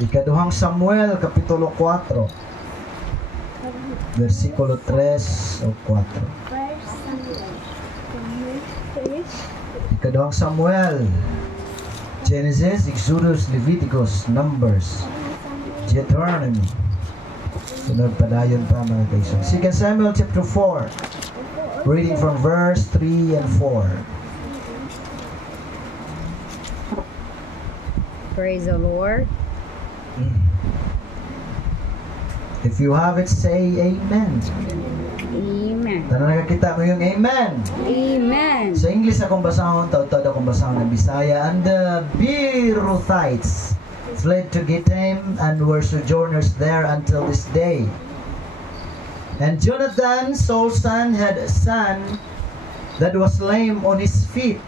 Ikaduhang Samuel, Kapitulo 4, versikulo 3 o 4. Ikaduhang Samuel, Genesis, Exodus, Leviticus, Numbers, Deuteronomy. Sunod padayon pa mga kaisan. 2 Samuel chapter 4, reading from verse 3 and 4. Praise the Lord. If you have it, say amen. Amen. Tara nakakita mo yung amen. Amen. Sa English akong basahon, taod-taod akong basahon ng Bisaya. And the Beerothites fled to Gittaim and were sojourners there until this day. And Jonathan, Saul's son, had a son that was lame on his feet.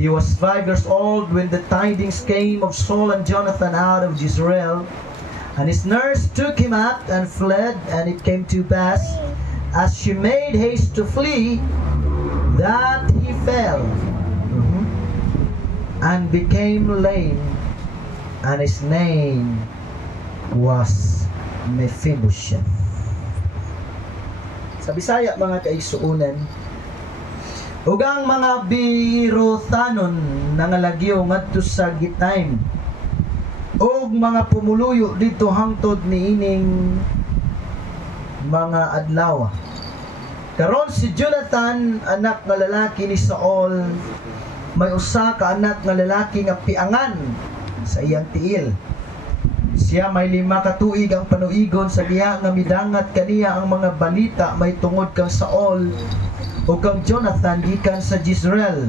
He was 5 years old when the tidings came of Saul and Jonathan out of Jezreel. And his nurse took him up and fled, and it came to pass, as she made haste to flee, that he fell and became lame, and his name was Mephibosheth. Sa Bisaya, mga kaigsuunan, ug ang mga Birothanon nangalagyo ngadto sa Gittaim, ug mga pumuluyo dito hangtod niining mga adlaw. Karon si Jonathan, anak nga lalaki ni Saul, may usa ka anak nga lalaki nga piangan sa iyang tiil. Siya may 5 ka tuig ang panuigon sa diha nga midangat kaniya ang mga balita may tungod kang Saul o kang Jonathan gikan sa Jezreel.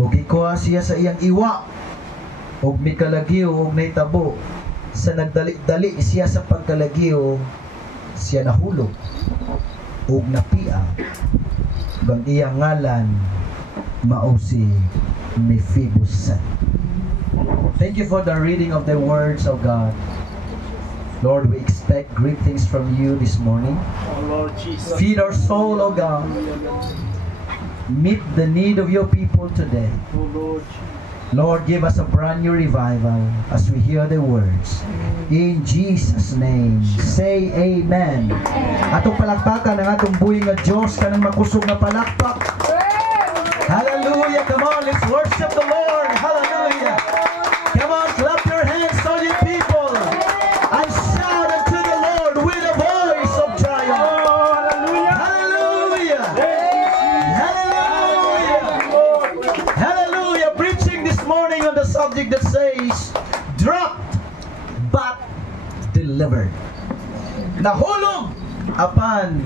Ug ikuha siya sa iyang iwa ug mikalagyo ug nahitabo sa nagdali-dali siya sa pagkalagyo, siya nahulog ug napia. Ang iyang ngalan mao si Mephibosheth. Thank you for the reading of the words of God. Lord, we expect great things from you this morning. Lord Jesus. Feed our soul, O God. Meet the need of your people today. Oh Lord Jesus. Lord, give us a brand new revival as we hear the words. In Jesus' name, say amen. Atong palakpakan ang atong buhay nga Diyos, kanang makusog na palakpak. Hallelujah! Come on, let's worship the Lord. Hallelujah! Come on, clap your hands, all you people, and shout unto the Lord with a voice of triumph. Hallelujah! Hallelujah! Hallelujah! Preaching this morning on the subject that says, dropped but delivered. Nahulog apan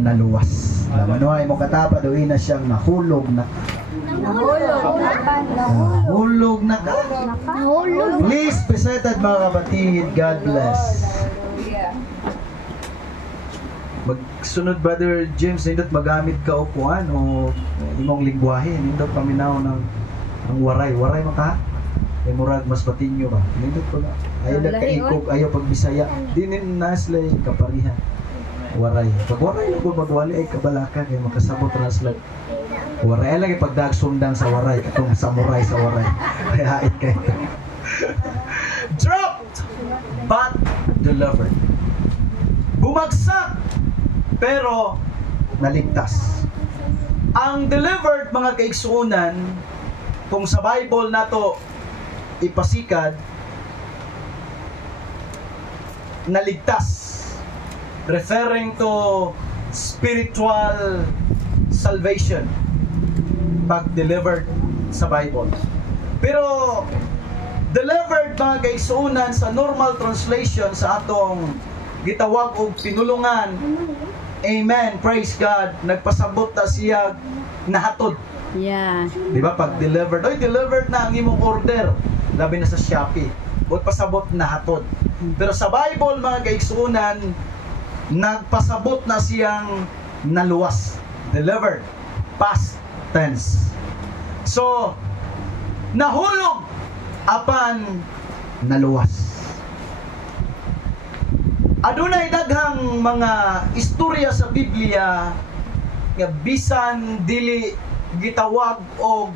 naluwas. Manuhay mo katapa, doon na siyang nahulog na. Nahulog na ka. Please, peseted mga kapatid, God bless. Magsunod, Brother James, nindot magamit ka upuan o imong lingwahe, nindot paminaw ng waray. Waray mo ka? E murag mas patinyo ba? Nindot ko na. Ayaw na kaikog, ayaw pagbisaya. Dinin naslay kaparihan. Waray. Pag waray na ko magwali ay kabalaka kay makasabot translate. Waray lang ipagdag sundang sa waray katong samurai sa waray. Kaya hait kayo. Dropped but delivered. Bumagsak pero naligtas. Ang delivered, mga kaigsuunan, kung sa Bible nato ipasikad, naligtas, referring to spiritual salvation pag delivered sa Bible. Pero delivered, mga kaigsuunan, sa normal translation sa atong gitawag og pinulungan, amen, praise God, nagpasabot ta siya nahatod. Yeah. Di ba? Pag delivered, oy, delivered na ang imong order, labi na sa Shopee, o pasabot nahatod. Pero sa Bible, mga kaigsuunan, nagpasabot na siyang naluwas, delivered, past tense. So, nahulog apan naluwas. Adunay daghang mga istorya sa Biblia nga bisan dili gitawag og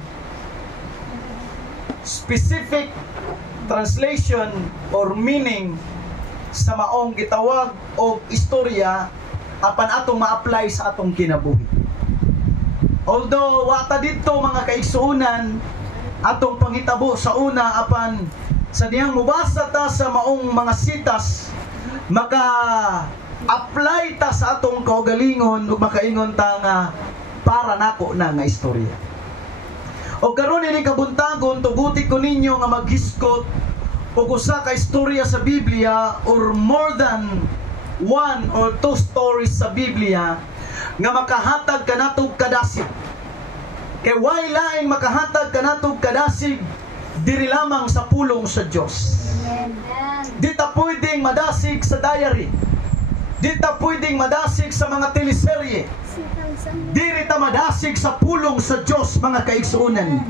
specific translation or meaning sa maong gitawag o istorya apan atong ma-apply sa atong kinabuhi. Although wata dito mga kaigsuunan atong panghitabo sa una apan sa diyang mubasa ta sa maong mga sitas maka-apply ta sa atong kaugalingon ug makaingon ta nga para nako na nga istorya. O karon ini kabuntagon tuguti ko ninyo nga maghiskot og usa ka istorya sa Biblia or more than one or two stories sa Biblia nga makahatag kanatog kadasig. Kay way laing makahatag kanatog kadasig diri lamang sa pulong sa Dios. Di ta pwedeng madasig sa diary. Di ta pwedeng madasig sa mga teleserye. Diri ta madasig sa pulong sa Dios mga kaigsuunan.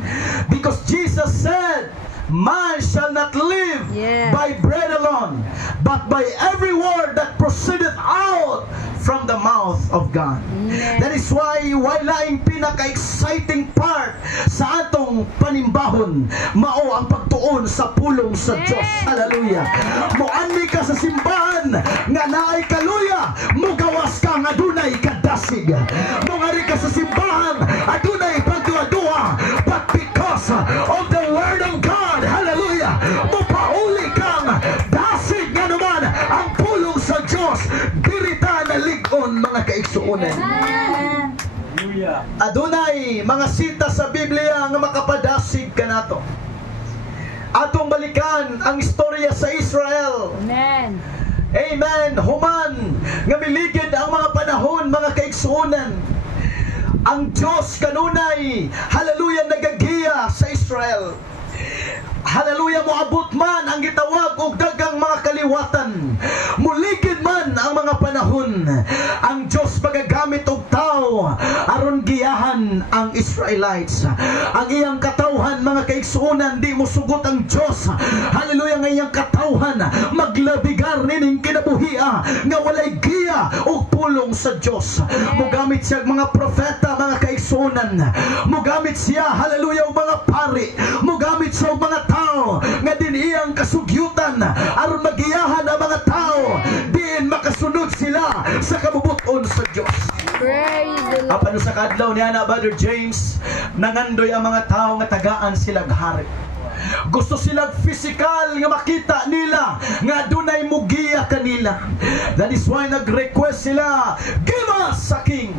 Because Jesus said, man shall not live by bread alone, but by every word that proceedeth out from the mouth of God. That is why walaing pinaka-exciting part sa atong panimbahon mao ang pagtuon sa pulong sa Dios. Hallelujah. Moanmi ka sa simbahan nga naay kaluya, mugawas ka nga dunay kadasig. Mongari ka sa simbahan adunay pagduwa-duwa, but because of the word of God, hallelujah, mupauli kang dasig nga naman ang pulong sa Dios. Dirita na ligon mga kaigsuunan. Adunay mga sita sa Biblia nga makapadasig kanato. Atong balikan ang istorya sa Israel. Amen. Amen. Human nga miligid ang mga panahon mga kaigsuunan. Ang Diyos kanunay, hallelujah, nagagiya sa Israel. Hallelujah, moabot man ang gitawag og daghang mga kaliwatan. Muligid man ang mga panahon. Ang Diyos magagamit og tao aron giyahan ang Israelites. Ang iyang katawhan mga kaigsuunan, di mo sugot ang Diyos. Hallelujah, nga iyang katawhan maglabigar nining kinabuhia nga walay giya og pulong sa Diyos. Mugamit siya mga propeta mga kaigsuunan. Mugamit siya, hallelujah, og mga pari. Mugamit siya og mga tao nga din iyang kasugyutan aron magiyahan ang mga tao din makasunod sila sa kabubuton sa Dios. Praise the Lord. Apano sa kadlaw niya na Brother James, nangandoy ang mga tao nga tagaan silang hari. Gusto silang physical nga makita nila nga dunay mugiya kanila. That is why nag-request sila, give us a king.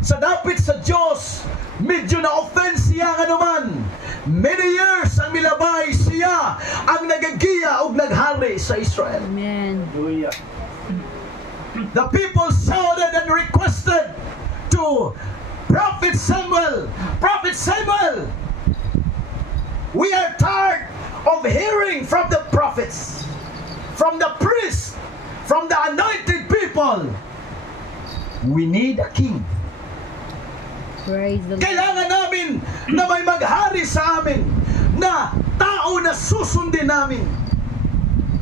Sa dapit sa Diyos, medyo na-offense siya nga naman. Many years ang milabay siya ang nagagiya og naghari sa Israel. Amen. The people shouted and requested to Prophet Samuel, we are tired of hearing from the prophets, from the priests, from the anointed people. We need a king. Praise the Lord. Kailangan namin na may maghari sa amin, na tao na susundin namin.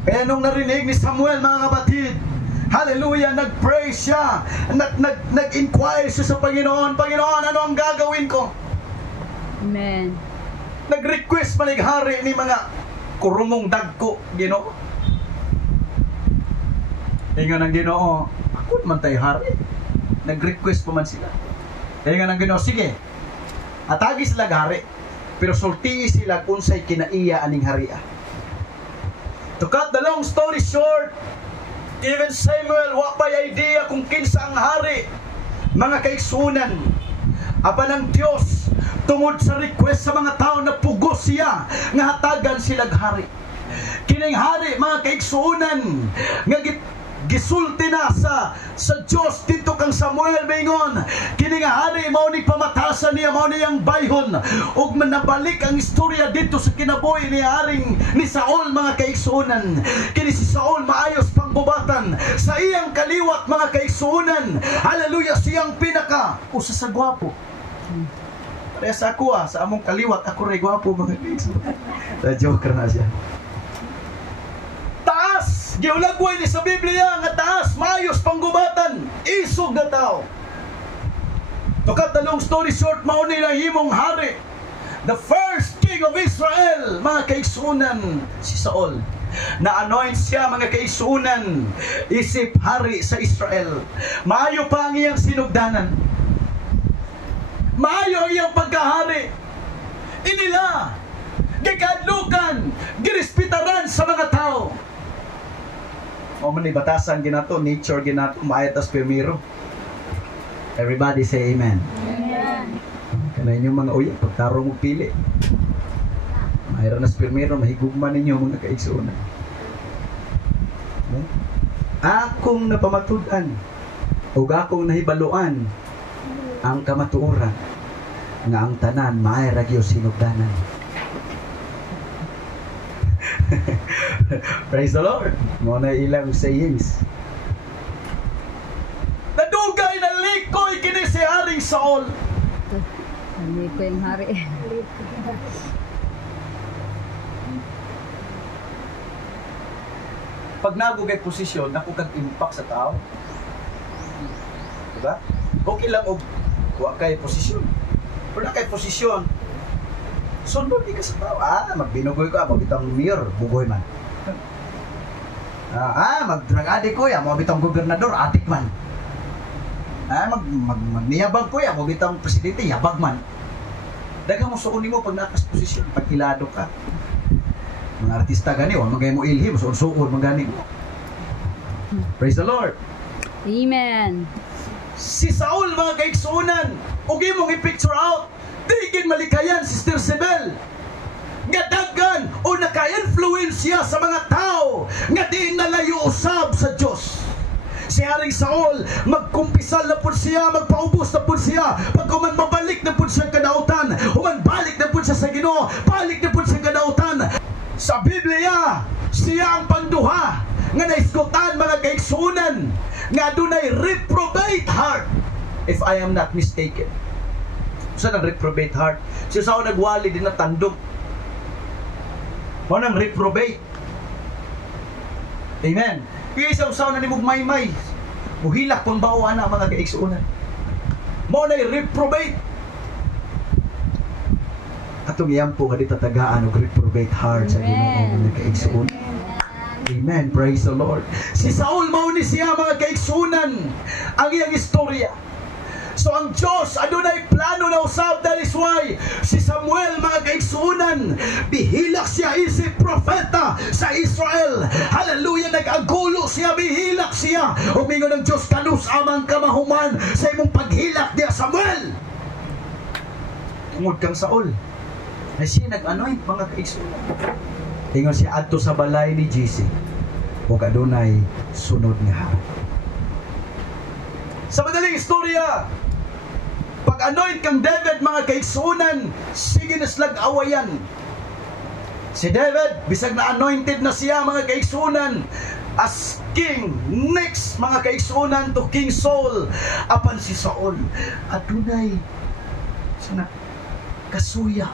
Kaya nung narinig ni Samuel mga kapatid, hallelujah, nag-pray siya, nag-inquire siya sa Panginoon, Panginoon, ano ang gagawin ko? Amen. Nag-request malighari ni mga kurumong dagko, Ginoo. Ingon ang Ginoo, ako naman tayo hari. Nag-request pa man sila. Ingon ang Ginoo, sige, atagi sila hari, pero sulti sila kung sa'y kinaiya aning haria. To cut the long story short, even Samuel wa pa'y idea kung kinsa ang hari. Mga kaigsunan, apan ang Dios tungod sa request sa mga tao na pugos siya nga hatagan silang hari. Kining hari mga kaigsuunan nga gisulti na sa Dios dito kang Samuel maingon, kini nga hari mao ni pamatasan niya, mao niyang bayhon ug manabalik ang istorya dito sa kinabuhi ni haring ni Saul mga kaigsuunan. Kini si Saul maayos pangbubatan sa iyang kaliwat mga kaigsuunan. Hallelujah, siyang pinaka usa sa gwapo. Kaya sa ako sa among kaliwat ako ray gwapo mga kaigsuunan. Joker na siya. Taas, giulagway ni sa Biblia nga taas, maayos panggubatan, isog na tao. To cut the long story short, mao ni himong hari. The first king of Israel, mga kaigsunan, si Saul. Na-anoint siya, mga kaigsunan, isip hari sa Israel. Maayo pa ang iyang sinugdanan. Maayo ang iyang pagkahari. Inila, gikadlukan, girispitaran sa mga tao. O man batasan ginato, nature ginato, maayatas primero. Everybody say amen. Amen. Kana inyong mga uya, pagtarong mo pili. Mayroon na primero, mahigugman ninyo mga kaigsunan. Akong napamatudan, o akong nahibaluan, ang kamatuoran, nga ang tanan, maayaragyo sinugdanan. Praise the Lord. Muna ilang sayings. Nadugay na likoy kini si Haring Saul. Hindi ko yung hari. Pag nagugay posisyon, naku kag impact sa tao. Diba? Okay lang og wa kay posisyon. Pero na kay posisyon, sundot di ka sa tao. Magbinugoy ka, magbitang mayor, bugoy man. Mag-drag-addict ko yan, mabitang gobernador, atik man. Magniyabag ko yan, mabitang presidente, yabag man. Dagang mo sukunin mo pag nakas posisyon, pag ilado ka. Mga artista gani, wala magay mo ilhim, suon-suon magani mo. Praise the Lord. Amen. Si Saul, mga kaigsunan, ugi mong i-picture out, tigin malikayan si Jezebel. Gadagan o naka-influensya sa mga tao nga di nalayo usab sa Diyos. Si Haring Saul, magkumpisal na po siya, magpaubos na po siya, pag kuman mabalik na po siya kadautan, human balik na po siya sa Ginoo, balik na po siya kadautan. Sa Biblia, siya ang panduha nga naiskutan, mga kaigsunan, nga dunay reprobate heart, if I am not mistaken. Saan ang reprobate heart? Siya sa nagwali din na tandog. Ano ang reprobate? Amen. Kaya isang usaw na ni Mugmaymay, muhilak pang bawaan na mga kaigsunan. Mo na'y reprobate. Atong iyampo nga di tatagaan og reprobate heart sa Ginoo mga kaigsunan. Amen. Praise the Lord. Si Saul mao ni siya, mga kaigsunan, ang iyang istorya. So ang Diyos adunay plano na usab, that is why si Samuel, mga kaigsunan, bihilak siya isip propeta sa Israel. Hallelujah, nag-agulo siya, bihilak siya. Umingon ng Diyos, kanus amang kamahuman sa imong paghilak diya, Samuel. Tungod kang Saul, na siya nag-anoint, mga kaigsunan. Ingon siya adto sa balay ni Jesse, ug adunay sunod nga harap. Sa madaling istorya, pag-anoint kang David, mga kaigsunan, sige na silang awayan. Si David, bisag na anointed na siya, mga kaigsunan, as king, next, mga kaigsunan, to King Saul. Apan si Saul, adunay sana kasuya.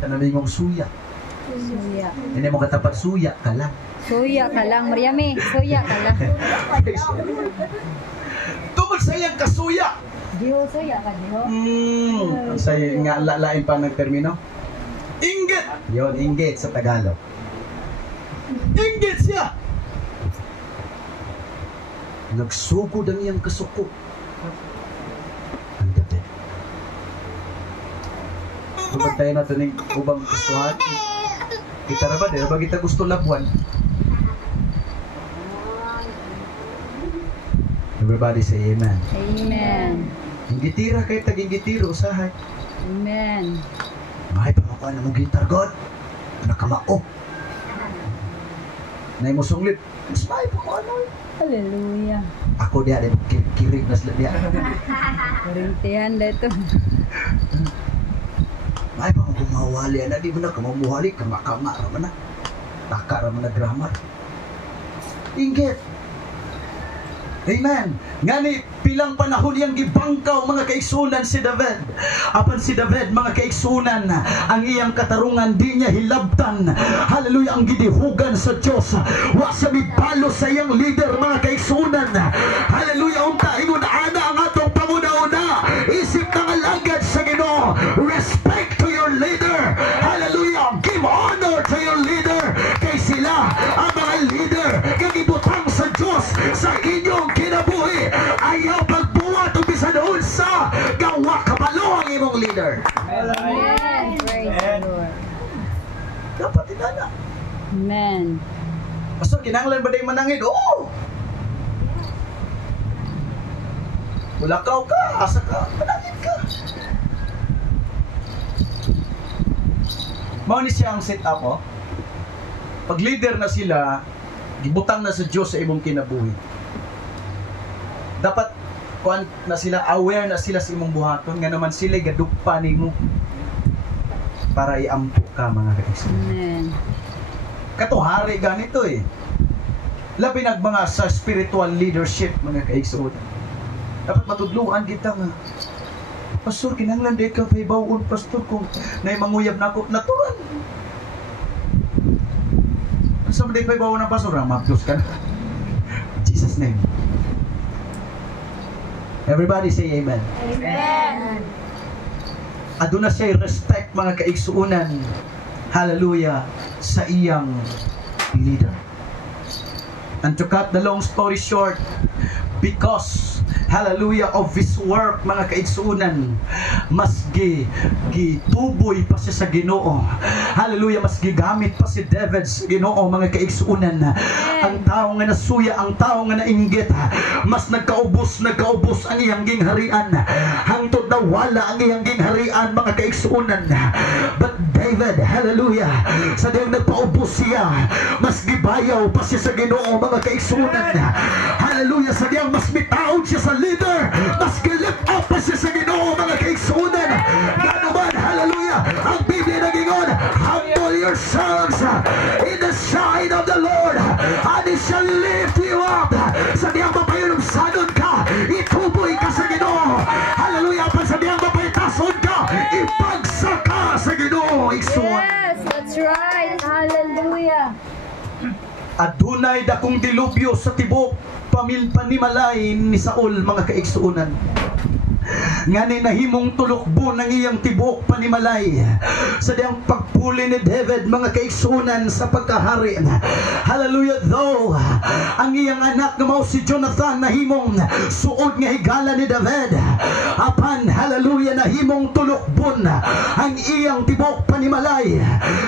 Kanami mong suya. Suya. Hindi mo katapat, suya ka lang. Suya ka lang, Mariame. Suya ka lang. Tungkol sa iyang kasuya. Diho, suya ka, diho. Ang say nga lain pa ng termino. Inggit. Yon, inggit sa Tagalog. Inggit siya. Nagsugod ang iyang kasuko. Ang David. Kung tayo na ito ng ubang gustuhan, kita na ba? Di ba kita gusto labuan? Everybody say amen. Amen. Ang gitira kayo taging gitiro, usahay. Amen. Mahay pa ako na mong gitar, God. Nakamao. Na mo sunglit. Mas mahay pa ko ano. Hallelujah. Ako diya, kirig na sila diya. Kurintihan na ito. Mahay pa akong kumawali. Ano, di ba na kamamuhali? Kama-kama raman na. Taka raman na grammar. Inggit. Amen. Ngani pilang panahon yang gibangkaw, mga kaigsunan, si David. Apan si David, mga kaigsunan, ang iyang katarungan di niya hilabtan. Hallelujah, ang gidihugan sa Diyos. Wa sa mibalo sa iyang leader, mga kaigsunan. Hallelujah, unta ingon ana ang atong pangunauna. Isip ng alagad sa Ginoo. Respect Amen. Praise the Lord. Dapat inana. Amen. Pastor, kinahanglan ba dahil manangin? Oo! Mulakaw ka, asa ka, manangin ka. Mao ni siya ang set up, oh. Pag leader na sila, gibutang na sa Diyos sa imong kinabuhi. Dapat kuan na sila, aware na sila sa imong buhaton, nga naman sila gadugpa nimo para iampo ka, mga kaigsunan. Amen. Katuhari ganito eh. Labi nag mga sa spiritual leadership, mga kaigsunan. Dapat matudluan kita nga, Pastor, kinahanglan di ka paibawon, Pastor, kung naimanguyab na ako, natural. Sa mga di paibawon na, Pastor, maplos ka na. In Jesus' name. Everybody say amen. Amen. Aduna siya respect, mga kaigsuunan. Hallelujah, sa iyang leader. And to cut the long story short, because hallelujah of his work, mga kaigsuunan, mas gituboy pa siya sa Ginoo. Hallelujah, mas gigamit pa si David sa Ginoo, mga kaigsuunan. Ang tao nga nasuya, ang tao nga nainggit, mas nagkaubos ang iyang gingharian. Hangtod na wala ang iyang gingharian, mga kaigsuunan. But David, hallelujah, sa diyang nagpaubos siya, mas gibayaw pa siya sa Ginoo, mga kaigsuunan. Hallelujah, sa diyang mas bitaon siya sa leader, mas gilift up pa siya sa Ginoo, mga kaigsuunan. Ganuman, hallelujah, ang Biblia nagingon, humble yourselves in the sight of the Lord, and He shall lift you up. Sa diyang mapayunong sadon ka, ituboy ka sa Ginoo. Hallelujah, pa sa diyang mapaytason ka, ipagsa ka sa Ginoo. Yes, that's right. Hallelujah. Adunay dakong dilubyo sa tibok panimalay ni Saul, mga kaigsuunan. Ngani nahimong tulokbo ng iyang tibok panimalay sa diyang pagpuli ni David, mga kaigsuunan, sa pagkahari. Hallelujah, though ang iyang anak na mao si Jonathan nahimong suod nga higala ni David, apan hallelujah nahimong tulokbon ang iyang tibok panimalay.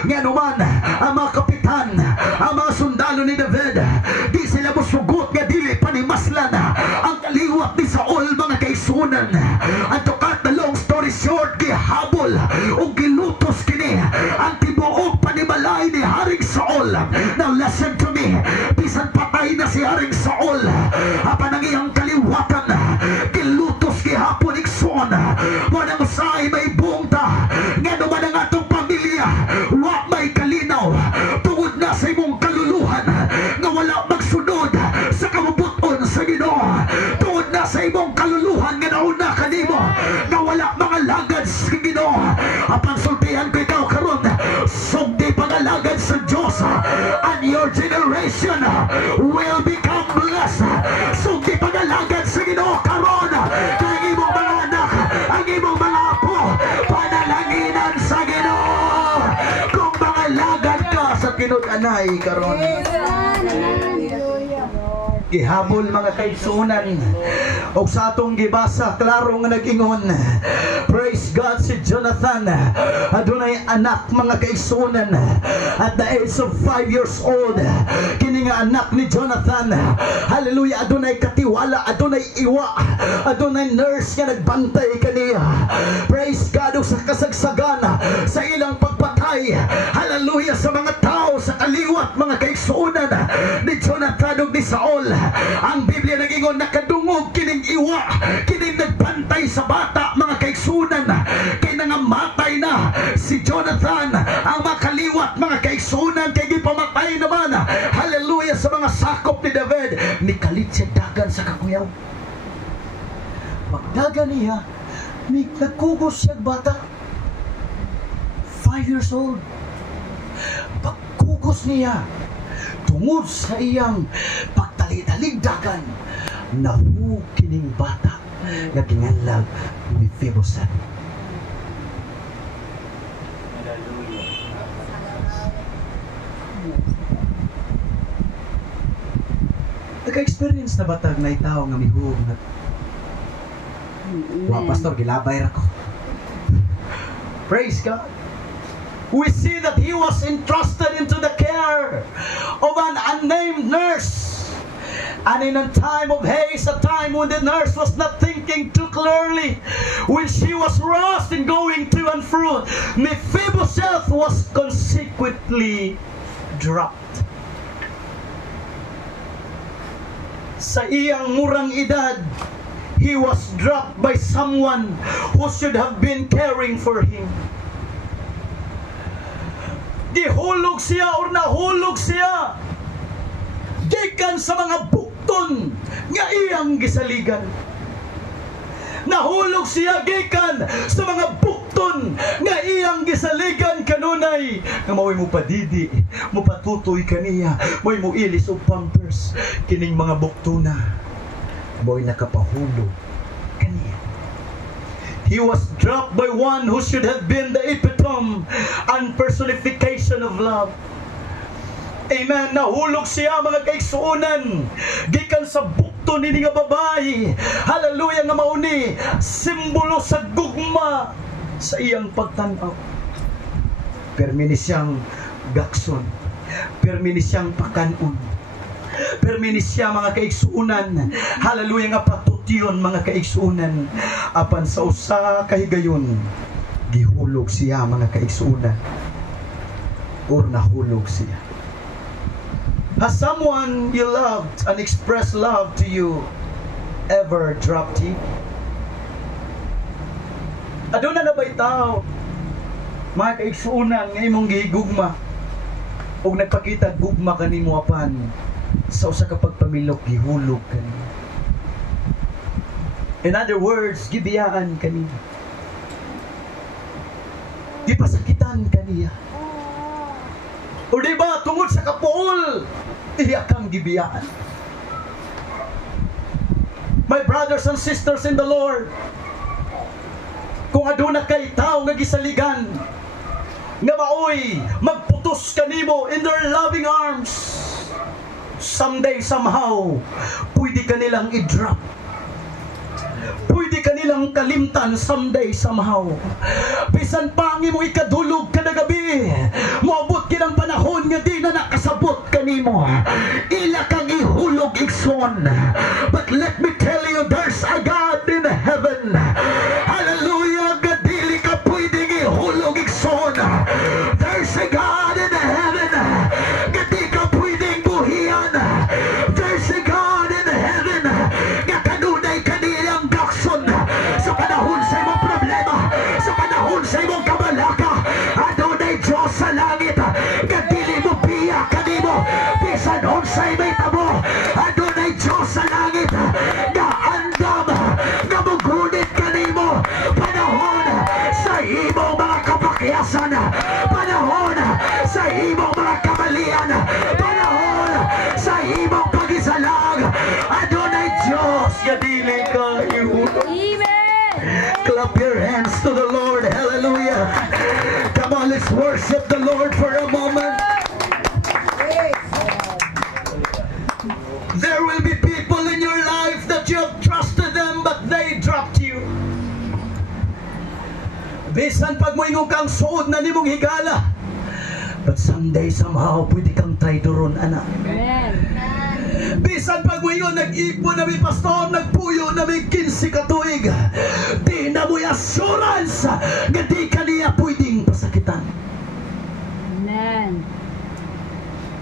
Nganuman ang mga kapitan, ang mga sundalo ni David, di sila musugot nga dili panimaslan ang kaliwat ni Saul, mga kaigsuunan. At to cut the long story short, gihabol o gilutos kini ang tibuok panimalay ni Haring Saul. Now listen to me, bisan patay na si Haring Saul, apan ang iyang kaliwatan gilutos gihapon ikson. Mo nang usay may bungta nga naman ang atong pamilya, wa may kalinaw tungod na sa imong kaluluhan nga wala magsunod sa kabubuton sa Ginoo, tungod na sa imong kaluluhan nga nauna kanimo nga wala mga lagad sa Ginoo. Apan sultihan ko ikaw karon, sugdi pangalagad sa Dios, and your generation will become blessed. Sugdi pangalagad sa Ginoo karon, kay imong mga anak, ang imong mga apo, panalanginan sa Ginoo. Kung mga lagad ka sa kinutanay karon. Gihabol, mga kaigsuunan, o sa atong gibasa klaro nga nag-ingon, praise God, si Jonathan adunay anak, mga kaigsuunan, at the age of 5 years old. Kini nga anak ni Jonathan, hallelujah, adunay katiwala, adunay iwa, adunay nurse nga nagbantay kaniya. Praise God, o sa kasagsagan sa ilang pagpatay, hallelujah, sa mga tao sa kaliwat, mga kaigsuunan ni Jonathan ug ni Saul. Ang Biblia nagingon, nakadungog kining iwa, kining nagbantay sa bata, mga kaigsunan, kay nangamatay na si Jonathan. Ang makaliwat, mga kaigsunan, kay gipamatay naman, hallelujah, sa mga sakop ni David. Nikalit siya dagan sa kakuyaw. Magdagan niya, nagkugos siya bata, 5 years old. Pagkugos niya, tungod sa iyang pagtali-taligdagan, nahu kining bata nga ginganlag Mephibosheth. Naka-experience na batag na itaw nga mihug na, wa pastor, gilabay ra ko. Praise God. We see that he was entrusted into the care of an unnamed nurse. And in a time of haste, a time when the nurse was not thinking too clearly, when she was rushed and going to and fro, Mephibosheth was consequently dropped. Sa iyang murang edad, he was dropped by someone who should have been caring for him. Gihulog siya or nahulog siya gikan sa mga bukton nga iyang gisaligan. Nahulog siya gikan sa mga bukton nga iyang gisaligan kanunay nga maway mo padidi, mo patutoy kaniya, maway mo ilis o pampers kining mga buktona maway nakapahulog kaniya. He was dropped by one who should have been the epitome and personification of love. Amen. Nahulog siya mga kaigsuonan gikan sa bukto ni nga babae. Hallelujah nga mauni simbolo sa gugma sa iyang pagtanaw. Permini siyang gakson. Permini siyang pakanon. Permini siya mga kaigsuonan. Hallelujah nga patutyon mga kaigsuonan. Apan sa usa kahigayon gihulog siya mga kaigsuonan. Or nahulog siya. Has someone you loved and expressed love to you ever dropped you? Aduna na ba'y tao mga kaigsuunan nga imong gihigugma o nagpakita gugma kanimo apan sa usa ka pagpamilok gihulog kanimo? In other words, gibiyaan kanimo, gipasakitan kaniya, o diba tungod sa kapuol iya kang gibiyaan. My brothers and sisters in the Lord, kung aduna kay tao nga gisaligan nga maoy magputos kanimo in their loving arms, someday somehow pwede kanilang i-drop, pwede kanilang kalimtan someday somehow. Bisan pangi mo ikadulog kada gabi, moabot kinang panahon nga di na nakasabot kanimo, ila kang ihulog igsoon. But let me tell you, there's a God in heaven. Hallelujah, gadili ka pwedeng ihulog igsoon. There's a God in heaven, gadi ka pwedeng buhian. There's a God in heaven nga kanunay kaniyang gakson sa panahon sa imong problema, sa panahon sa imong kabalaka. Adunay Diyos sa langit nga dili mo biya kanimo bisan unsay may tabo. Adunay Diyos sa langit nga andam nga mugunit kanimo panahon sa imong mga kapakyasan, panahon sa imong mga kamalian, panahon sa imong pagisalag. Adunay Diyos nga dili ka ihulog. Clap your hands to the Lord. Hallelujah. Come on, let's worship the Lord for a moment. There will be people in your life that you have trusted them but they dropped you. Bisan pag moingon kang suod na nimong higala, but someday somehow pwede kang traidoron, anak. Bisan pag moingon nag-ipon na may pastor, nagpuyo na may 15 katuig, di na mo'y assurance nga di ka niya pwedeng pasakitan. Amen.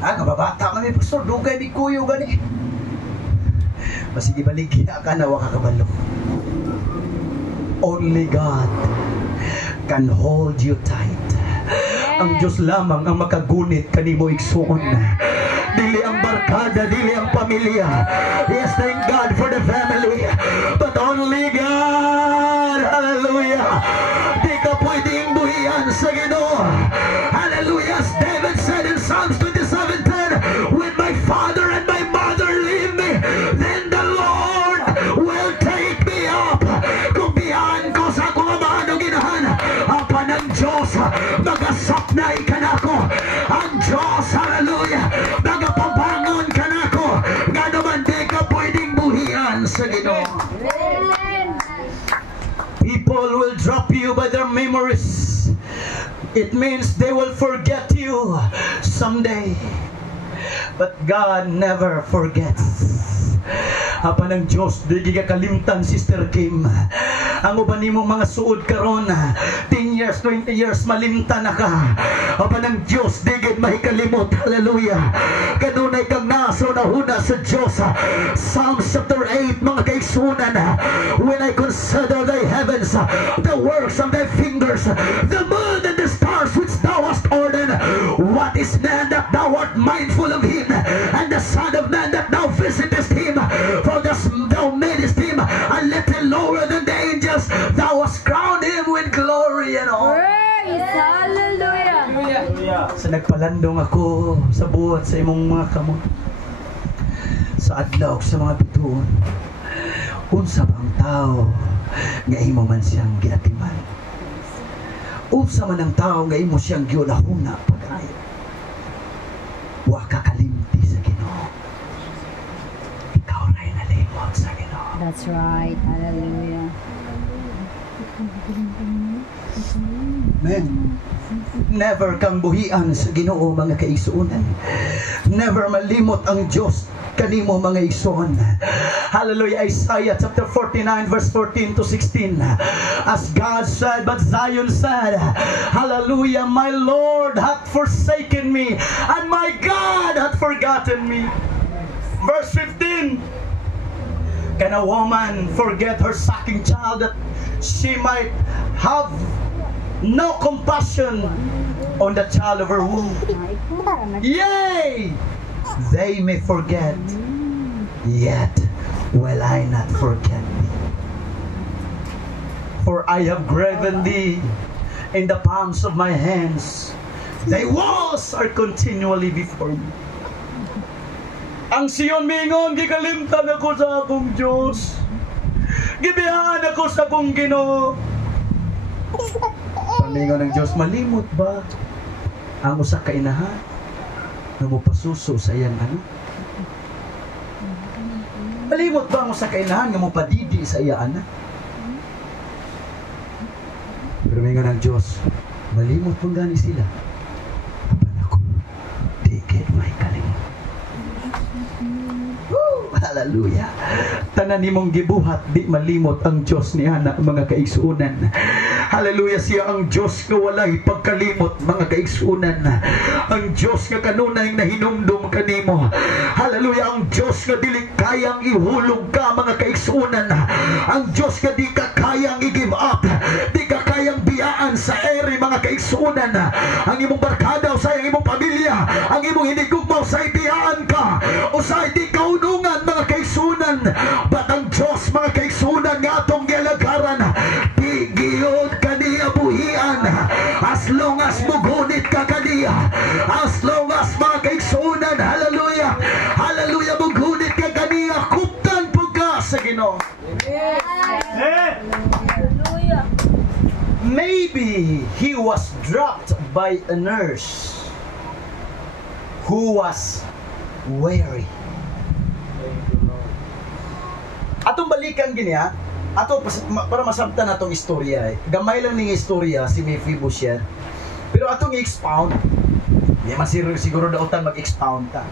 Kababata kami pastor, dugay may kuyo gani. Masige baligya ka na wakakabalo. Only God can hold you tight. Ang Diyos lamang ang makagunit kanimo igsuon. Dili ang barkada, dili ang pamilya. Yes, thank God for the family, but only God. Hallelujah. Di ka pwedeng buhian sa Ginoo. Hallelujah. As David said in Psalms 27:10, when my father and my mother leave me, then the Lord will take me up. Kung biyan ko sa akong amahan o ginahan, apa ng Diyos magasapnay ka na ako. Ang Diyos, hallelujah, magapabangon ka na ako. Nga naman di ka pwedeng buhian sa Ginoo. People will drop you by their memories. It means they will forget you someday. But God never forgets. Apa ng Diyos, di kalimtan, Sister Kim. Ang uban nimong mga suod karon, 10 years, 20 years, malimtan na ka. Apa ng Diyos, di mahikalimot. Hallelujah. Kanunay kang naso na huna sa Diyos. Psalm chapter 8, mga kaigsunan. When I consider thy heavens, the works of thy fingers, the moon and the stars which thou hast ordered, what is man that thou art mindful of him, and the son of man that thou visitest him? For thou madest him a little lower than the angels, thou hast crowned him with glory and honor. Praise! Hallelujah! Sa nagpalandong ako sa buhat sa imong mga kamot, sa adlaw sa mga bituon, unsa bang tao nga imo man siyang giatiman? Unsa man ang tao nga imo siyang giunahuna pag-ayo? Wa ka kalimti sa Ginoo. Ikaw ray nalimot sa Ginoo. That's right. Hallelujah. Amen. Never kang buhian sa Ginoo, mga kaigsuonan. Never malimot ang Diyos kanimo, mga igsoon. Hallelujah. Isaiah chapter 49 verse 14 to 16. As God said, but Zion said, hallelujah, my Lord hath forsaken me, and my God hath forgotten me. Verse 15. Can a woman forget her sucking child, that she might have no compassion on the child of her womb? Yea, they may forget, yet will I not forget thee. For I have graven thee in the palms of my hands. Thy walls are continually before me. Ang Sion mingon, gikalimtan ako sa akong Diyos. Gibihaan ako sa akong Ginoo. Pamingon ng Diyos, malimot ba ang usa ka inahan na mupasuso sa iyang anak? Malimot ba ang usa ka inahan nga mupadidi sa iyang anak? Pero mingon ng Diyos, malimot pong gani sila. Apan ako, di gid may kalimot. Hallelujah. Tanan nimong gibuhat, di malimot ang Diyos ni Ana, mga kaigsuunan. Hallelujah. Siya ang Diyos nga walay pagkalimot, mga kaigsuunan. Ang Diyos nga kanunay na hinumdum kanimo. Hallelujah. Ang Diyos nga dili kayang ihulog ka, mga kaigsuunan. Ang Diyos nga di ka kayang i-give up, di ka kayang biyaan sa ere, mga kaigsuunan. Ang imong barkada sa imong pamilya, ang imong hinigugmaw sa itiyaan ka o sa iti kaunungan, mga kaigsuunan. But ang Diyos, mga kaigsuunan, nga atong gilagaran, di giyod kaniya buhian. As long as mugunit ka kaniya, as long as, mga kaigsuunan, hallelujah, hallelujah, mugunit ka kaniya, kuptan po ka sa Ginoo. Maybe he was dropped by a nurse who was weary. Atong balikan gini ha. Ato para masabtan atong istorya eh. Gamay lang ning istorya si Mephibosheth. Pero atong i-expound. Di man siguro daotan mag-expound ta.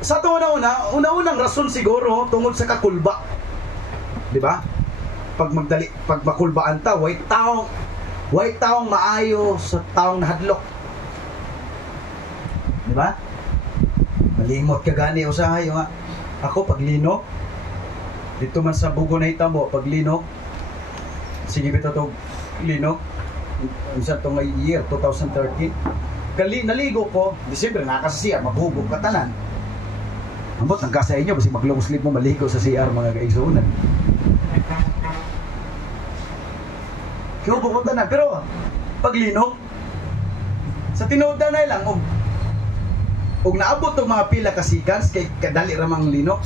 Sa to una-unang rason siguro tungod sa kakulba. Di ba? Pag makulbaan ta, way taong maayo sa taong nahadlok. Di ba? Malimot ka gani usahay nga. Ako paglino dito man sa bugo na hitabo, paglino sige bitaw to lino unsa tong year 2013 naligo ko December na sa CR, maghugog ka tanan. Ambot ang kasa inyo basi mag long sleeve mo maligo sa CR, mga kaigsuunan. Kaya ko tanan, pero paglino sa tinuod na lang og naabot og mga pila ka seconds kay kadali ra mang lino,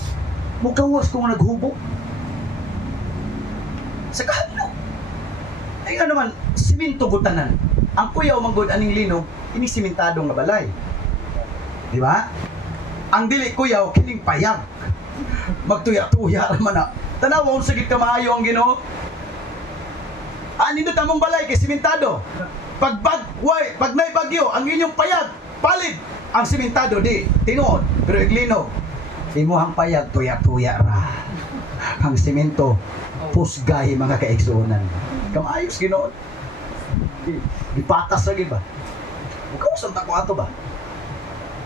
mukawas ko nga naghubo sa kahadlok. Ay nga naman, siminto gutanan. Ang kuyaw manggod aning lino, ini simentado nga balay. Di ba? Ang dili kuyaw kining payag. Magtuya-tuya ra man na. Tanaw unsa gid ka maayo ang Ginoo. Nindot among balay kay simentado. Pag nay bagyo, ang inyong payag, palit. Ang simentado, di, tinuod. Pero iglino, imuhang payag, tuya-tuya ra. Ang simento, pusgay mga kaigsuunan. Kamayos, ginoon. Ipatas lagi ba? Ikaw saan tako ato ba?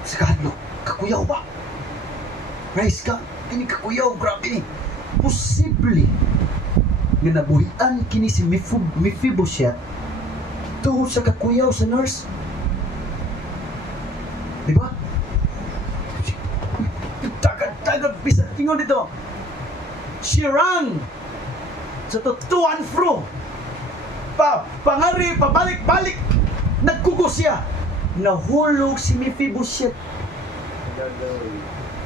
Sakadlo, kakuyaw ba? Praise ka, kini kakuyaw, grabe ni. Posible nga nabuhian kini si Mephibosheth tuhod sa kakuyaw sa nurse. Diba? Tagad, bisa. Tingnan dito. She ran sa to and fro. Pangari, pabalik-balik. Nagkugos siya. Nahulog si Mephibosheth.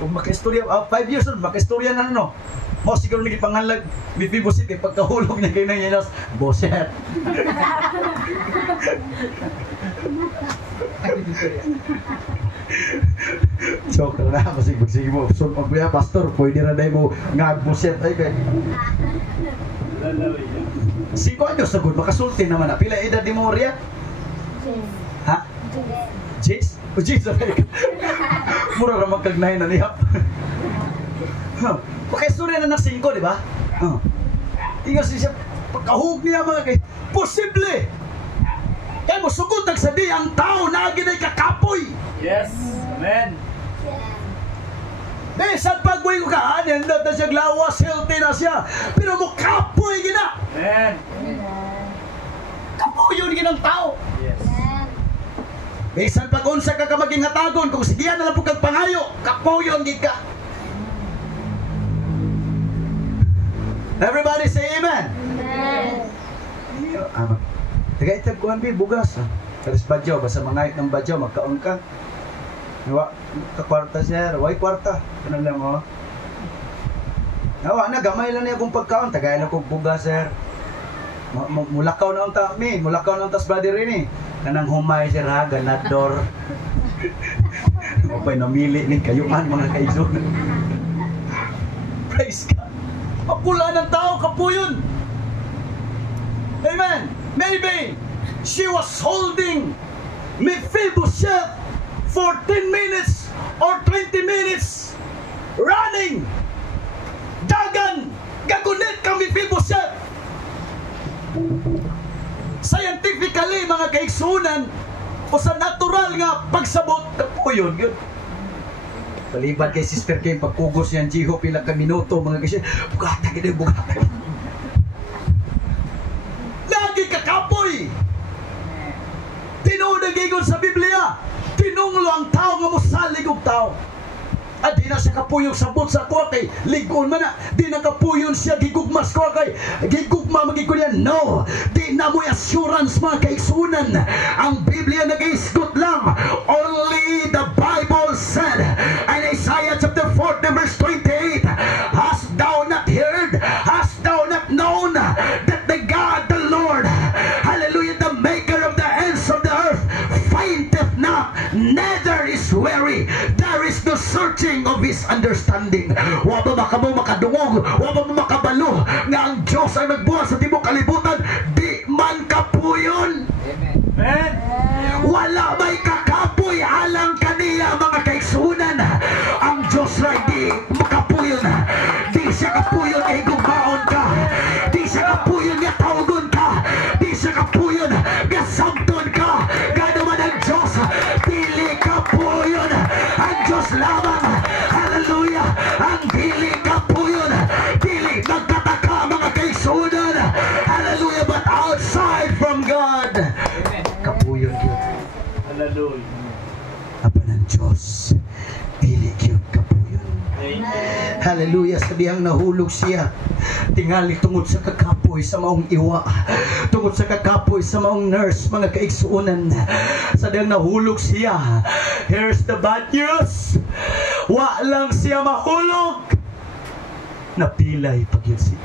Kung makaistorya, 5 years old, makaistorya na ano. O siguro naging pangalag, Mephibosheth, eh, pagkahulog niya kayo ng Yenos, Boset. Joke lang na, sige mo, so magbuya, pastor, pwede na dahil mo ngag-boset ay kayo. 5 anyos na good, makasulti naman na. Pila edad di mo, Ria? Ha? Jace? O Jace, mura na magkagnahin na niyap. Pagka-istorya na ng 5, di ba? Tingnan siya, pagkahug niya mga kay, posible! Kaya mo sugod nagsadi ang tao na ginay kakapoy! Yes! Amen! Besan pagway ko ka, nandot na siya glawas, healthy na siya, pero mo kapoy gina! Amen! Kapoy yun ginang tao! Yes! Besan pag-unsa ka maging hatagon, kung sigiyan na lang po kang pangayo, kapoy yun gika! Everybody say amen. Amen. Tagay tagkuhan bi bugas. Karis badyaw basta mangayot ng badyaw magkaon ka. Wa ka kwarta sir, way kwarta. Ano lang oh. Nawa na gamay lang niya kung pagkaon, tagay lang kog bugas sir. Mulakaw na unta mi, mulakaw na untas brother rini. Kanang humay sir ha, ganador. Opay namili ni kayuan mga kaigsunan. Praise God. Mapula ng tao, kapuyon. Amen. Maybe she was holding Mephibosheth for 10 minutes or 20 minutes running. Dagan, gagunit ka Mephibosheth. Scientifically, mga kaigsunan, o sa natural nga pagsabot, kapuyon, yun. Palibad kay Sister Kim, pagkugos niyan, Jiho, pila ka minuto, mga kasi, bugata gini, bugata. Lagi kakapoy! Tinudagigon sa Biblia, tinunglo ang tao nga musalig og tao. At di na siya kapuyong sabot sa kuwa kay ligon man na. Di na kapuyon siya gigugmas kuwa kay gigugma magigod yan. No! Di na mo'y assurance mga kaigsunan. Ang Biblia nag-isgot lang. Only the Bible said in Isaiah chapter 4 verse 28, hast thou not heard? Hast thou not known that the God, the Lord, hallelujah, the maker of the ends of the earth, findeth not, neither is weary. There is no searching of His understanding. Wa ba makamo makadungog, wa ba makabalo nga ang Diyos ay nagbuhat sa tibok kalibutan, di man kapuyon. Amen. Wala may kakapoy alang kaniya mga kaigsunan. Ang Diyos ray di makapuyon. Di siya kapuyon ay gumaon ka. Di siya kapuyon nga tawgon ka. Di siya kapuyon nga sabton ka. Ganaman ang Diyos, dili kapuyon. Ang Diyos lamang. Hallelujah. Ang dili kapuyon. Dili nagtataka mga kaigsunan. Hallelujah. But outside from God, kapuyon yun. Hallelujah. Apa ng Diyos, dili yun kapuyon. Amen. Hallelujah. Sa diyang nahulog siya, tingali tungod sa kakapoy sa maong iwa, tungod sa kakapoy sa maong nurse, mga kaigsuunan. Sa diyang nahulog siya, here's the bad news. Wa lang siya mahulog, napilay pag yun siya.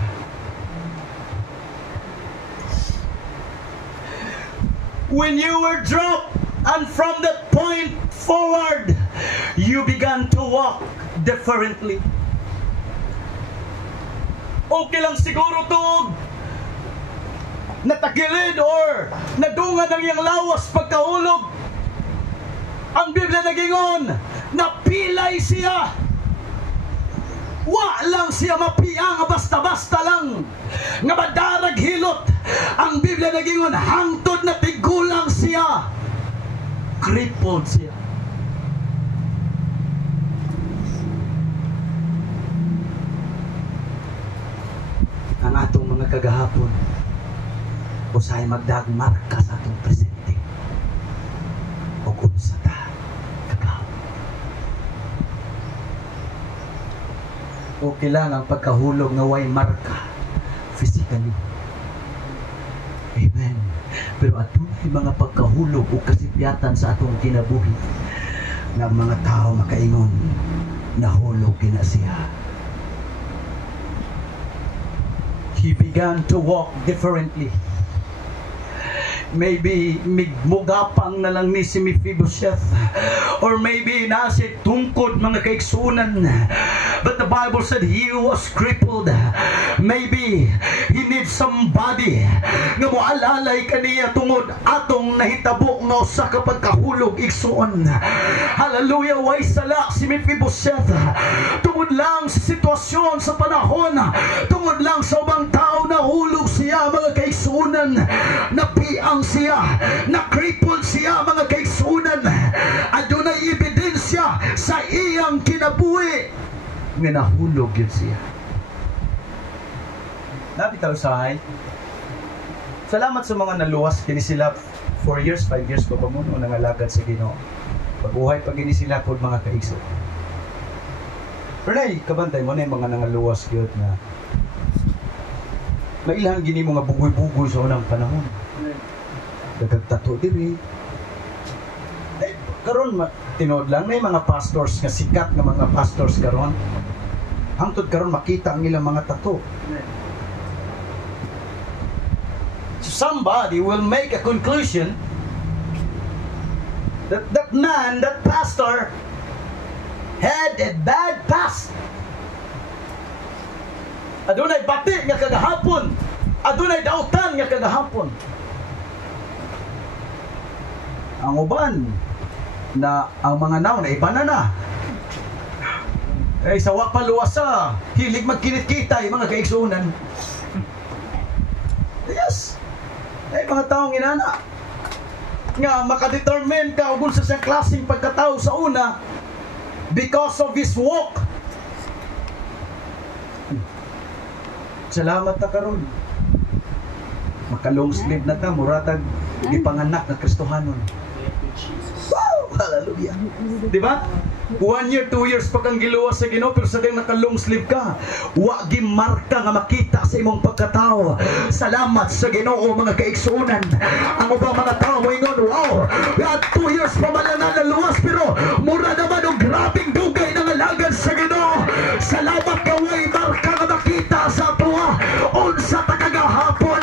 When you were dropped, and from that point forward, you began to walk differently. Okay lang siguro to natakilid or nadungan ng iyang lawas pagkahulog. Ang Biblia nagingon, napilay siya. Wa lang siya mapiang basta-basta lang nga madarag hilot. Ang Biblia nagingon, hangtod na tigulang siya. Crippled siya. Ang atong mga kagahapon usahay magdagmarka sa atong presente o unsa ta kagahapon. O kailangan pagkahulog nga way marka physically. Amen. Pero adunay mga pagkahulog o kasipyatan sa atong kinabuhi na mga tao makaingon nahulog kina siya. He began to walk differently. Maybe migmugapang na lang ni si Mephibosheth, or maybe nasa tungkod mga kaiksunan, but the Bible said he was crippled. Maybe he needs somebody nga moalalay kaniya tungod atong nahitabo nga usa ka pagkahulog igsuon. Hallelujah. Way sala si Mephibosheth tungod lang sa sitwasyon sa panahon, tungod lang sa ubang tao na hulog siya mga kaigsunan, napiang siya, na-crippled siya mga kaigsunan. Adunay ebidensya sa iyang kinabuhi nga nahulog yun siya. Nabitaw sahay. Salamat sa mga naluwas kini sila 4 years, 5 years pa ba mo nangalagad sa Ginoo. Pag-uhay pag gini sila kod mga kaigso. Pero nay kabantay mo na yung mga nangaluwas gyud na mailan gini mga bugoy-bugoy sa unang panahon. Nagagtato diri. Karon tinod lang may mga pastors nga sikat nga mga pastors karon. Hangtod karon makita ang ilang mga tato. So somebody will make a conclusion that that man, that pastor had a bad past. Adunay bati nga kagahapon, adunay dautan nga kagahapon. Ang uban na ang mga naon ay iba na. Ay sawa pa luwasa, hilig magkinit-kitay mga kaigsunan. Yes. Ay mga taong inana nga makadetermine ka kung sa siyang klaseng pagkatao sa una because of his walk. Salamat ta karon. Makalong sleeve na ta, muratag gipanganak na Kristohanon. Wow! Hallelujah! Diba? 1 year, 2 years pa kang giluwas sa Ginoo, pero sa kang naka-long sleeve ka, wa gimarka nga makita sa imong pagkatao. Salamat sa Ginoo mga kaigsunan. Ang ubang mga tao mo ingon, wow! 2 years pa man na naluwas, pero mura naman ang grabing dugay ng alagad sa Ginoo. Salamat ka way marka nga makita sa tuwa. Unsa ta kagahapon,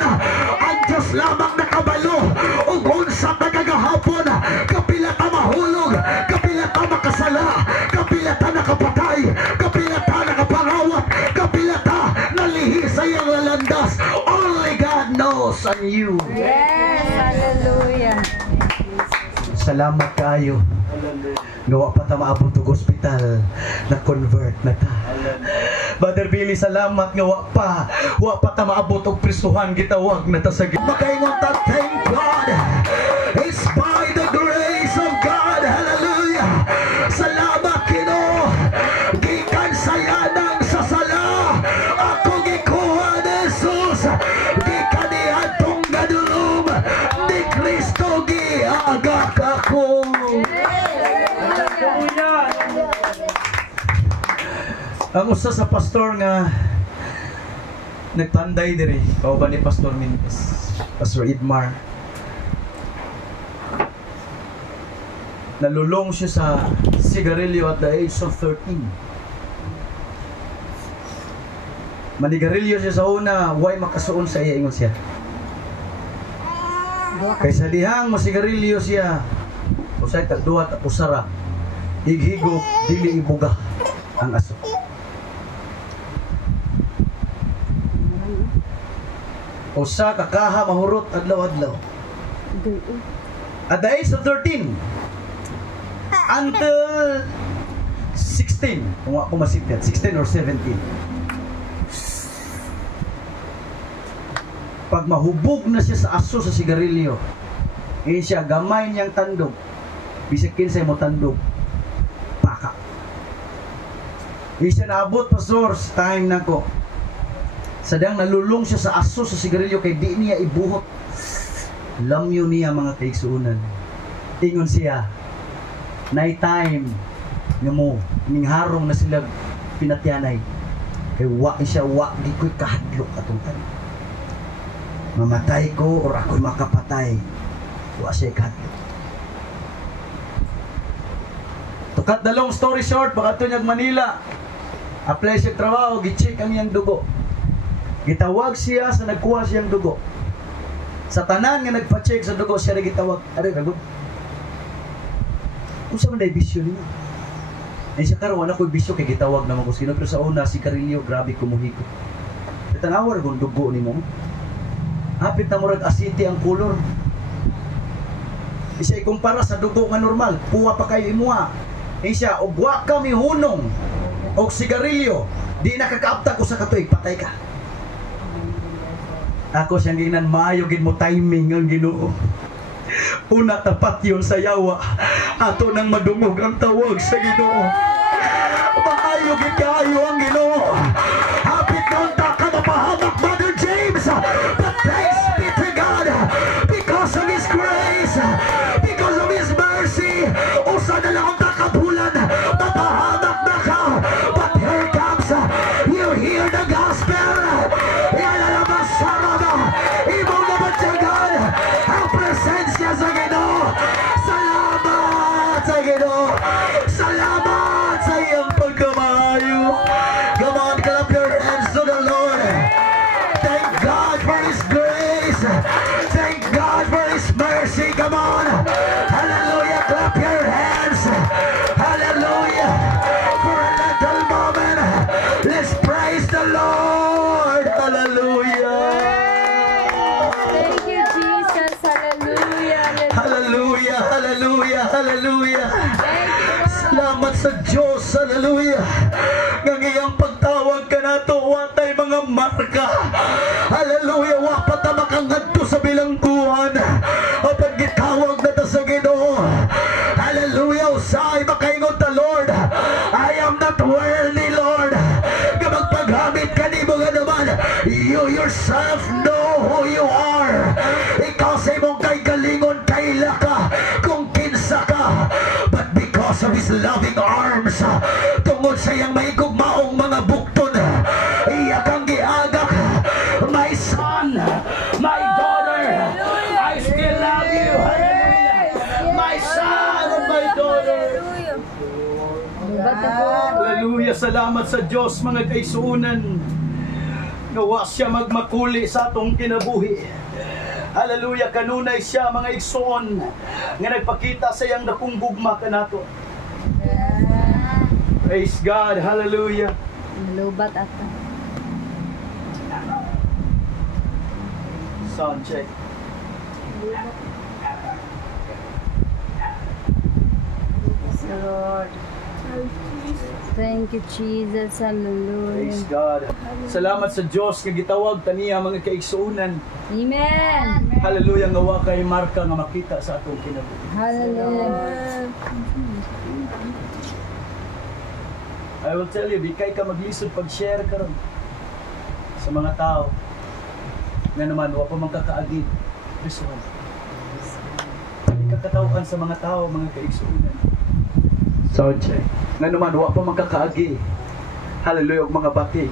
ang Diyos lamang nakabalo. Ug unsa ta kagahapon, kapila ta mahulog, kapila ta makasala, kapila ta nakapatay, kapila ta nakapangawat, kapila ta nalihi sa iyang lalandas. Only God knows on you. Yes, hallelujah. Salamat kayo. Gawa pa ta maabot og ospital, na-convert na ta. Brother Billy, salamat nga wa pa ta maabot og prisuhan, gitawag na ta sa makaingon ta, thank God. It's by the grace of God. Hallelujah. Salamat Ginoo. Gikan saya nang sa sala ako gikuha ni Jesus. Gikan ni atong gadulom ni Kristo giagak ako. Ang usa sa pastor nga nagpanday diri, kauban ni Pastor Mintes, Pastor Idmar. Nalulong siya sa sigarilyo at the age of 13. Manigarilyo siya sa una, way makasuon sa iya, ingon siya. Kaysa dihang masigarilyo siya, usay tagduwa at usara, highigop, dili ibuga ang aso. Usa ka kaha mahurot adlaw-adlaw. At the age of 13 until 16, kung ako masipyat, 16 or 17. Pag mahubog na siya sa aso sa sigarilyo, siya gamay niyang tandog, bisag kinsay mo tandog, paka. Siya naabot, pastor, sa time na ko. Sadang nalulong siya sa aso sa sigarilyo kay di niya ibuhot. Lamyo niya mga kaigsuunan. Ingon siya, night time nga mo, ningharong na sila pinatyanay. Kay di ko'y kahadlok atong time. Mamatay ko or ako'y makapatay. Wa siya kahadlok. To cut the long story short, baka ito niyag Manila. Apply siya trabaho, gicheck ang iyang dugo. Gitawag siya sa nagkuha siyang dugo. Sa tanan nga nagpa-check sa dugo, siya na gitawag. Aray, ragod. Kung saan man na ibisyo niya? Ay siya karoon ako'y bisyo kay gitawag naman ko sino. Pero sa una, si Carillo, grabe kumuhiko. Itanawar kung dugo ni mo. Hapit na murag asiti ang kulor. Siya ikumpara sa dugo nga normal. Puwa pa kayo imuha. Siya, ugwa kami hunong. O sigarilyo. Di nakakaapta ko sa katuig. Patay ka. Ako siyang ginan, maayogin mo timing ang Ginoo. Una tapat yun sa yawa. Ato nang madungog ang tawag sa Ginoo. Maayogin kayo ang Ginoo. Hapit na unta ka mapahamak, Brother James. But thanks be to God. Because of His grace. Because of His mercy. Usa na lang unta ka bulan. Mapahamak na ka. But here comes. You hear the gospel. Ilalabas sa rama. Ibaw naman sa God. Ang presensya sa Ginoo. Salamat sa Ginoo. Salamat sa iyang pagkamayo. Come on, clap your hands to the Lord. Thank God for His grace. Thank God for His mercy. Come on. Hallelujah. Clap your hands. Hallelujah. For a little moment, let's praise the Lord. Hallelujah. Thank you, Jesus. Hallelujah. Hallelujah. Hallelujah. Hallelujah. Thank you, Lord. Salamat sa Diyos. Hallelujah. Ngang iyang pagtawag ka na to, watay mga marka. Hallelujah. Wapat na makangadto sa bilangguan. O paggitawag na to sa Ginoo. Hallelujah. Usay makaingon ta, Lord. I am not worthy, Lord. Kapag paghamit ka ni mo nga naman, you yourself know who you are. Ikaw sa imong kay galingon, kaila ka, kung kinsa ka. But because of His loving arms, tungod sa iyang maigugmaong mga bukton, iya kang giagak. My son, my daughter, I still love you. Hallelujah. My son and my daughter. Hallelujah. Salamat sa Diyos, mga kaisuunan. Nawa siya magmakuli sa atong kinabuhi. Hallelujah. Kanunay siya, mga igsoon, nga nagpakita sa iyang dakong gugma kanato. Praise God. Hallelujah. Lubat ata. Sound check. Lord. Thank you, Jesus. Hallelujah. Praise God. Salamat sa Diyos nga gitawag taniya, mga kaigsuunan. Amen. Hallelujah. Nga wa kay marka nga makita sa atong kinabuhi. Hallelujah. I will tell you, di kay ka maglisod pag-share karon sa mga tao. Nga naman, wa pa man kakaagid. This one. Kakatawhan sa mga tao, mga kaigsuunan. Sound check. Nga naman, wa pa man kakaagi. Hallelujah, mga bati.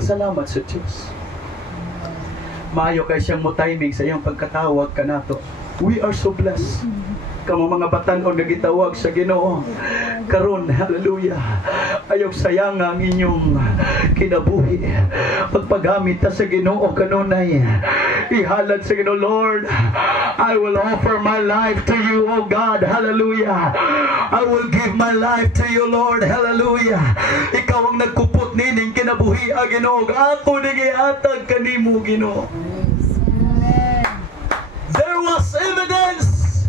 Salamat sa Diyos. Maayo kay siyang mo timing sa iyang pagkatawag ka nato. We are so blessed. Kamo mga batan-on nga gitawag sa Ginoo. Karon, hallelujah, ayaw sayang ang inyong kinabuhi. Pagpagamit ta sa Ginoo kanunay, ihalad sa Ginoo. Lord, I will offer my life to you, oh God, hallelujah. I will give my life to you, Lord, hallelujah. Ikaw ang nagkupot nining kinabuhi, Ginoo. Ako nagihatag kanimo, Ginoo. There was evidence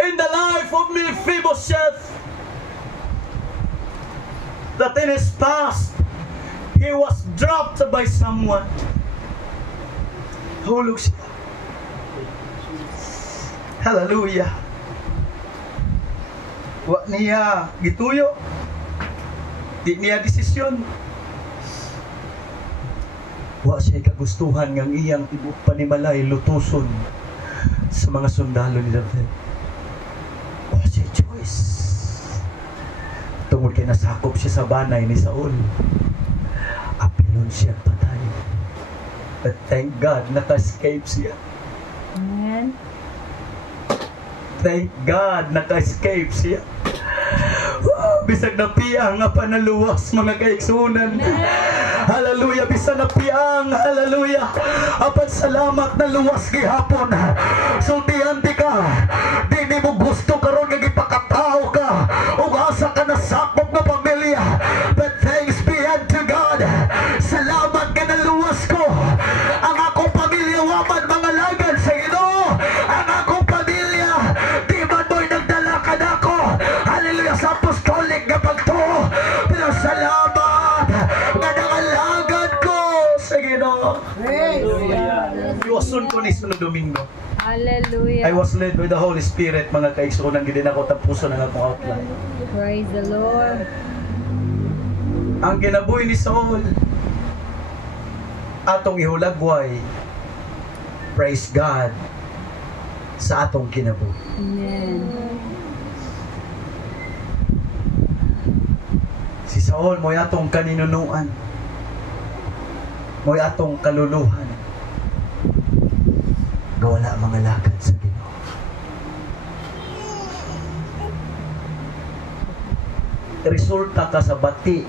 in the life of Mephibosheth that in his past he was dropped by someone. Hulog siya. Hallelujah. Wa niya gituyo. Di niya desisyon. Wa siya kagustuhan ng iyang ibuk panimalay lutuson sa mga sundalo ni David. Wa siya choice. Tungod kay nasakop siya sa banay ni Saul. Apilon siya patay. But thank God, naka-escape siya. Amen. Thank God, naka-escape siya. Bisag na piyang nga panaluwas mga kaigsunan. Hallelujah, bisag na piyang, hallelujah. Apan salamat na luwas gihapon. Sultihan di ka, di mo gusto karon nga gipakatao ka. Ug asa ka nasakop nga pamilya. But thanks be unto God. Salamat ka na luwas ko. Ang akong pamilya waman mga lagan sa Ginoo. Ang akong pamilya di man mo'y nagdala ka nako. Hallelujah, sa apostolic nga pagtuo. Pero salamat nga nangalagad ko sa Ginoo. Iwason ko ni sunod Domingo. Hallelujah. I was led by the Holy Spirit, mga kaigsunan, gid ako tapuson ang akong outline. Praise the Lord. Ang kinabuhi ni Saul atong ihulagway. Praise God sa atong kinabuhi. Amen. Si Saul mo'y atong kaninunuan, mo'y atong kaluluhan. Gawala mga lagad sa Ginoo. Resulta ka sa bati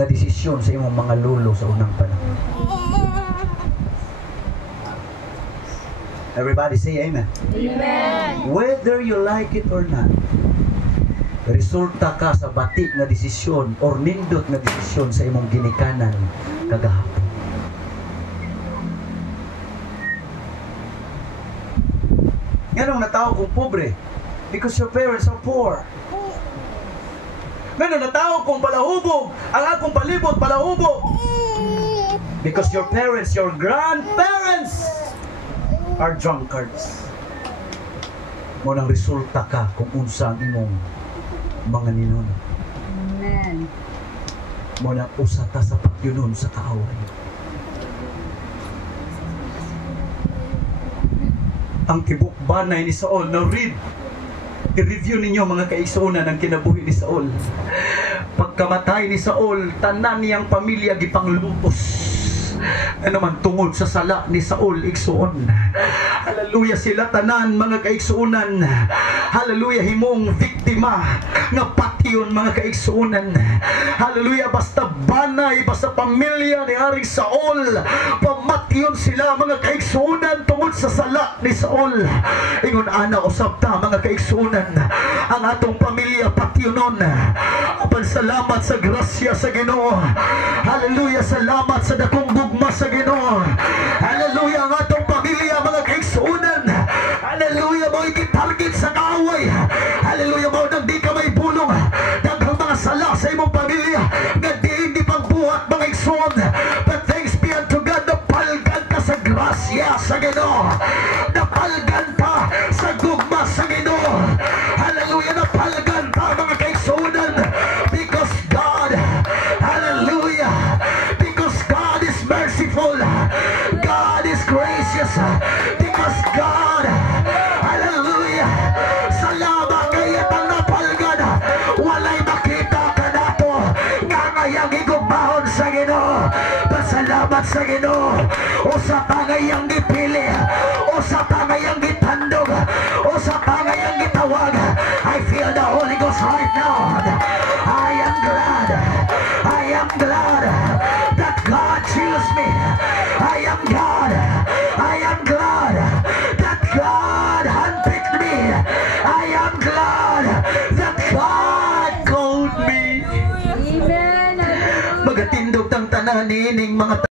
na desisyon sa imong mga lulo sa unang panahon. Everybody say amen. Amen. Whether you like it or not, resulta ka sa bati na desisyon or nindot na desisyon sa imong ginikanan kagahapon. Ganong natao kong pobre because your parents are poor. Ganong natao kong palahubog, ang akong palibot palahubog because your parents, your grandparents are drunkards. Mo nang resulta ka kung unsa ang imong mga ninuno. Amen. Mo nang usata sa pagyunon sa kaaway. Ang tibok banay ni Saul na i-review ninyo mga kaigsunan ang kinabuhi ni Saul. Pagkamatay ni Saul, tanan niyang pamilya gipanglupos. Ano man tungod sa sala ni Saul igsuon. Hallelujah, sila tanan mga kaigsuunan. Hallelujah, himong biktima nga patyon mga kaigsuunan. Hallelujah, basta banay, basta pamilya ni Haring Saul, pamatyon sila mga kaigsuunan tungod sa sala ni Saul. Ingon ana usab ta mga kaigsuunan, ang atong pamilya patyonon. Apan salamat sa grasya sa Ginoo. Hallelujah, salamat sa dakong gugma sa Ginoo. Hallelujah, ang atong pamilya mga kaigsuunan. Hallelujah, mo ikitarget sa kaaway. Hallelujah, mo nang di ka may bulong. Daghang mga sala sa imong pamilya nga di pagbuhat mga igsuon. But thanks be unto God, napalgan ka sa grasya sa Ginoo. Napalgan ka sa gugma sa Ginoo. Hallelujah, napalgan ka mga kaigsuunan. Because God, hallelujah, because God is merciful. God is gracious. Because God, hallelujah, salamat kaya ang napalgan. Walay makita ka nato nga ngayang igugmahon sa Ginoo. Pasalamat sa Ginoo. O sa pangayang gipili, o sa pangayang gitandog, o sa pangayang gitawag. I feel the Holy Ghost right not. I am glad. I am glad that God chose me. I am glad. I am glad that God handpicked me. I am glad that God called me. Amen. Hallelujah. Magatindog tang tanan nining mga